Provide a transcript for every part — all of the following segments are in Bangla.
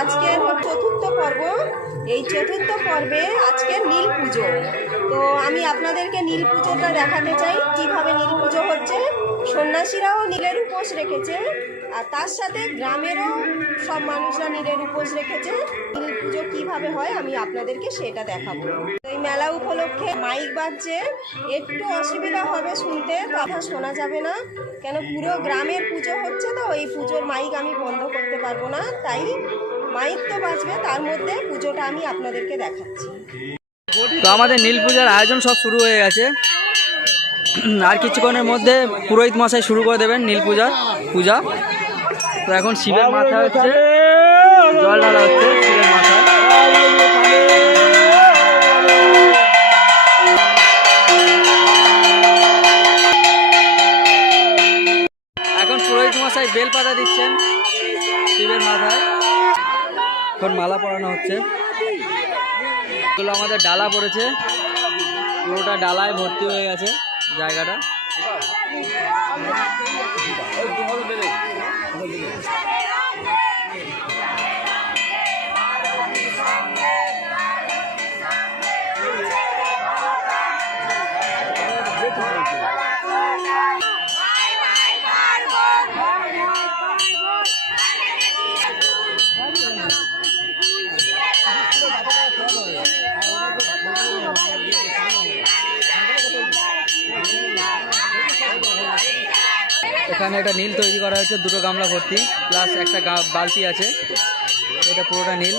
আজকের চতুর্থ পর্ব, এই চতুর্থ পর্বে আজকের নীল পুজো। তো আমি আপনাদেরকে নীল পুজোটা দেখাতে চাই, কীভাবে নীল পুজো হচ্ছে। সন্ন্যাসীরাও নীলের উপোস রেখেছে, আর তার সাথে গ্রামেরও সব মানুষরা নীলের উপোস রেখেছে। নীল পুজো কীভাবে হয় আমি আপনাদেরকে সেটা দেখাবো। এই মেলা উপলক্ষে মাইক বাজছে, একটু অসুবিধা হবে শুনতে, কথা শোনা যাবে না। কেন পুরো গ্রামের পুজো হচ্ছে তো, এই পুজোর মাইক আমি বন্ধ করতে পারব না, তাই মাইক তো বাজবে, তার মধ্যে পুজোটা আমি আপনাদেরকে দেখাচ্ছি। তো আমাদের নীল পূজার আয়োজন সব শুরু হয়ে গেছে। আর কিছুক্ষণের মধ্যে পুরোহিত মশাই শুরু করে দেবেন নীল পূজার পূজা। তো এখন শিবের মাথা হচ্ছে, জল ঢালা হচ্ছে এখন পুরোহিত মশাই বেল পাতা দিচ্ছেন শিবের মাথায়। এখন মালা পরানো হচ্ছে। এগুলো আমাদের ডালা পড়েছে। পুরোটা ডালায় ভর্তি হয়ে গেছে জায়গাটা। এখানে একটা নীল তৈরি করা হয়েছে, দুটো গামলা ভর্তি প্লাস একটা বালতি আছে। এটা পুরোটা নীল।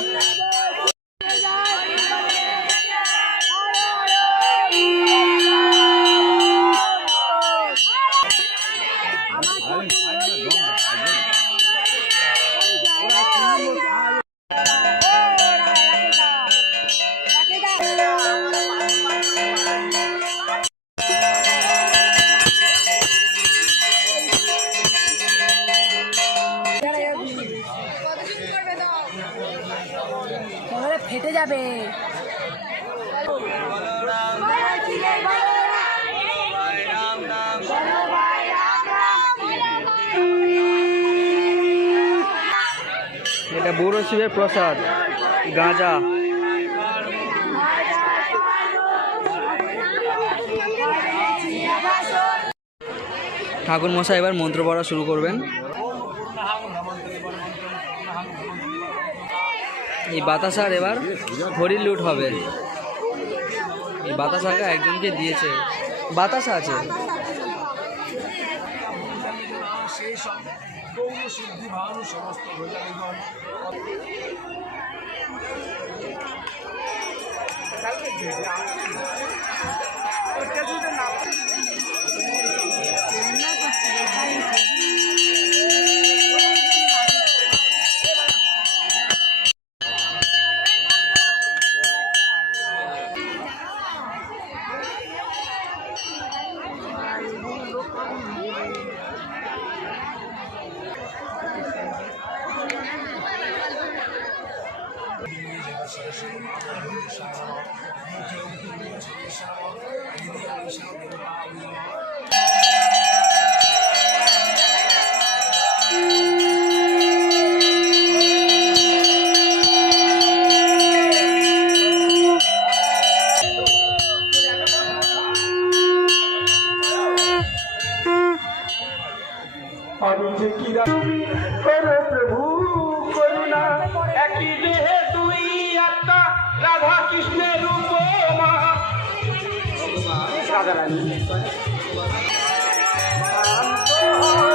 বুড়ো শিবের প্রসাদ, গাঁজা। ঠাকুর মশাই এবার মন্ত্র পড়া শুরু করবেন। এই বাতাসার এবার হরির লুট হবে। এই বাতাসাকে একজনকে দিয়েছে। বাতাসা আছে? সিদ্ধি ভাব সমস্ত রোজারিগণ কালকে siya ako. Hindi ako siya ako. Thank you.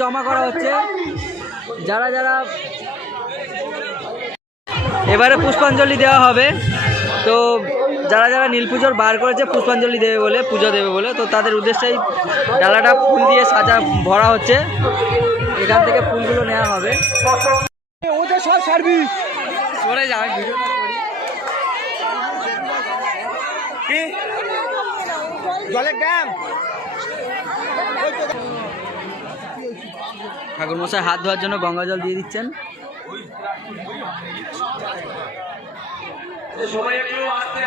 জমা করা হচ্ছে। যারা যারা এবারে পুষ্পাঞ্জলি দেওয়া হবে, তো যারা যারা নীল পুজোর বার করেছে পুষ্পাঞ্জলি দেবে বলে, পুজো দেবে বলে, তো তাদের উদ্দেশ্যেই ডালাটা ফুল দিয়ে সাজা ভরা হচ্ছে। এখান থেকে ফুলগুলো নেওয়া হবে। জলের ড্যাম? ঠাকুর মশাই হাত ধোয়ার জন্য গঙ্গা জল দিয়ে দিচ্ছেন।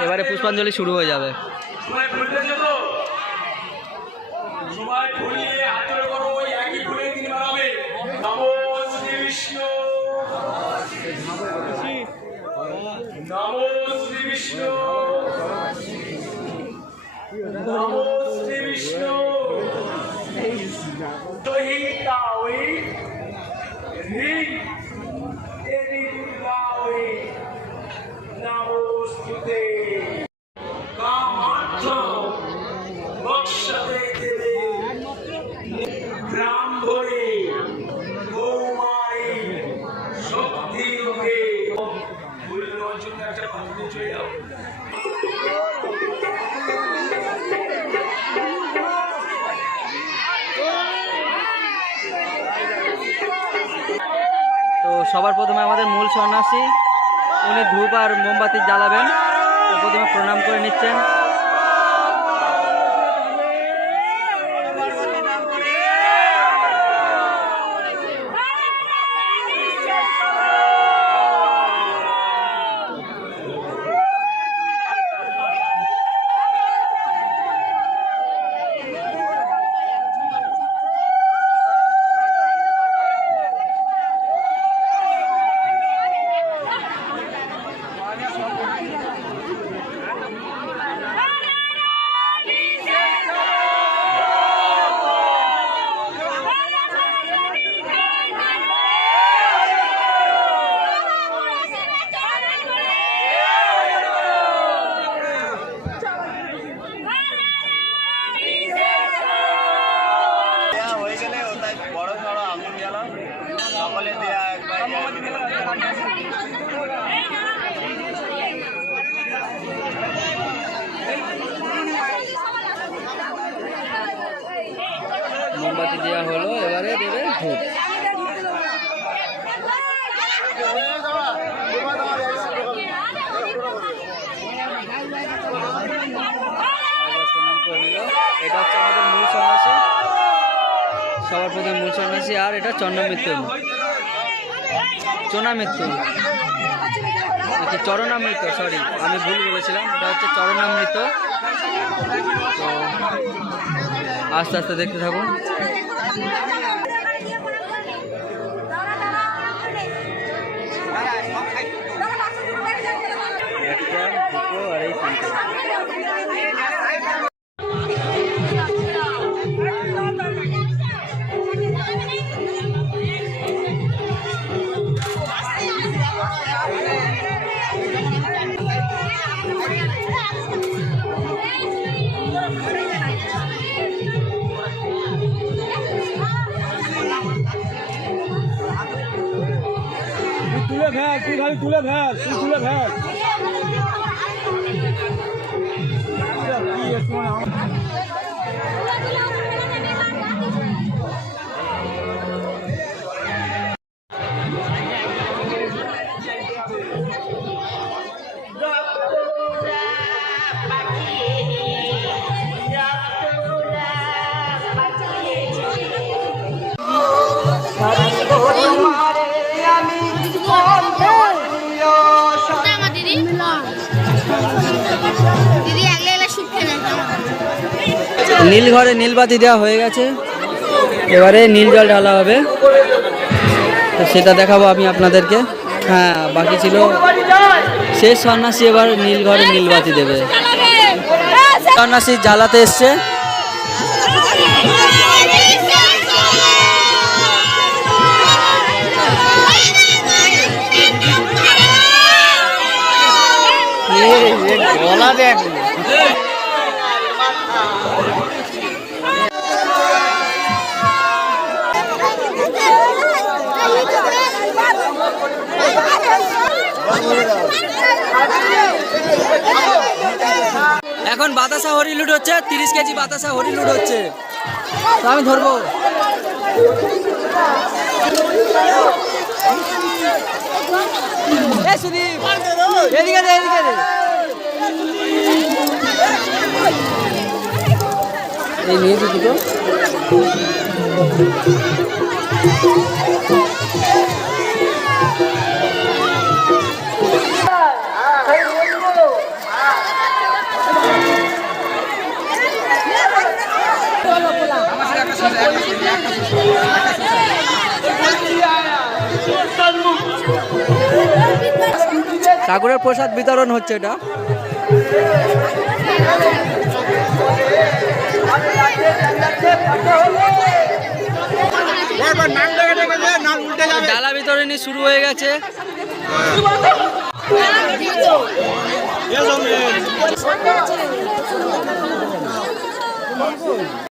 এবারে পুষ্পাঞ্জলি শুরু হয়ে যাবে। নমো শ্রী বিষ্ণু নমো শ্রী বিষ্ণু নমো শ্রী সবার প্রথমে আমাদের মূল সন্ন্যাসী উনি ধূপ আর মোমবাতি জ্বালাবেন। প্রথমে প্রণাম করে নিচ্ছেন দেয়া হয়ে গেলে ওটাই বড় সড়ো আগুন জ্বালাও সকলে দেয়া একবার মোমবাতি দেওয়া হলো, এবারে দেবে নিল এটা হচ্ছে আমাদের মূল সন্ন্যাসী সবার প্রধান মূল সন্ন্যাসী আর এটা চন্দ্রমৃত্যু চোনামৃত্যু নাকি চরণামৃত সরি আমি ভুল বলেছিলাম। এটা হচ্ছে চরণামৃত তো আস্তে আস্তে দেখতে থাকুন। তুলে ফেল তুই খালি তুলে ফেল তুই তুলে ফেল নীল ঘরে নীলবাতি দেওয়া হয়ে গেছে। এবারে নীল জল ঢালা হবে। তো সেটা দেখাবো আমি আপনাদেরকে। হ্যাঁ বাকি ছিল শেষ সন্ন্যাসী এবার নীল ঘরে নীলবাতি দেবে। সন্ন্যাসী জ্বালাতে এসছে। গলা দেখ। এখন বাতাসা হরি লুট হচ্ছে, তিরিশ কেজি বাতাসা হরি লুট হচ্ছে। আমি ধরবো। এই দুটো ঠাকুরের প্রসাদ বিতরণ হচ্ছে এটা। ডালা বিতরণী শুরু হয়ে গেছে।